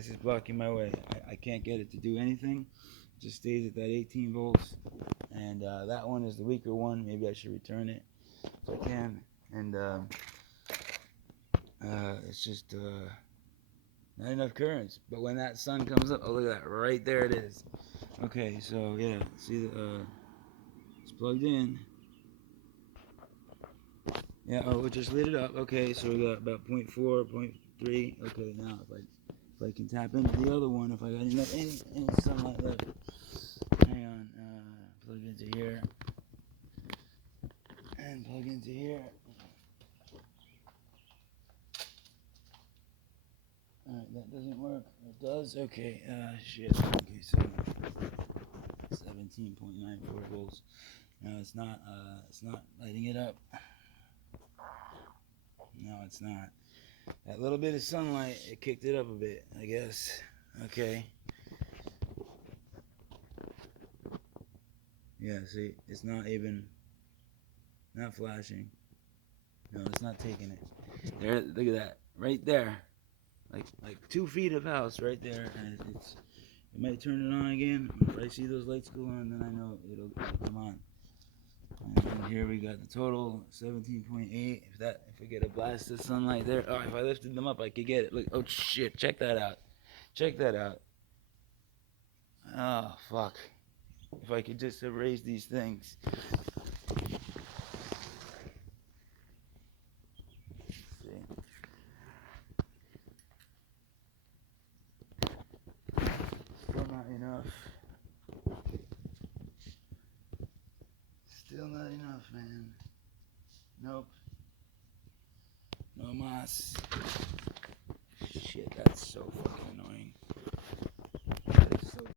This is blocking my way. I can't get it to do anything. It just stays at that 18 volts. And that one is the weaker one. Maybe I should return it if I can. And it's just not enough currents. But when that sun comes up, oh look at that, right there it is. Okay, so yeah, see it's plugged in. Yeah, oh, it just lit it up. Okay, so we got about 0.4, 0.3. Okay, now if I can tap into the other one, if I got enough any sunlight left. Hang on, plug into here and plug into here. Alright, that doesn't work. It does? Okay, shit. Okay, so 17.94 volts. No, it's not lighting it up. No, it's not. That little bit of sunlight, it kicked it up a bit, I guess. Okay. Yeah, see, it's not flashing. No, it's not taking it. There, look at that, right there. Like 2 feet of house right there, and it might turn it on again. If I see those lights go on, then I know it'll come on. And here we got the total 17.8. If we get a blast of sunlight there, oh, if I lifted them up, I could get it. Look, oh shit, check that out. Check that out. Oh fuck. If I could just erase these things. Still not enough. Still not enough, man. Nope. No mas. Shit, that's so fucking annoying.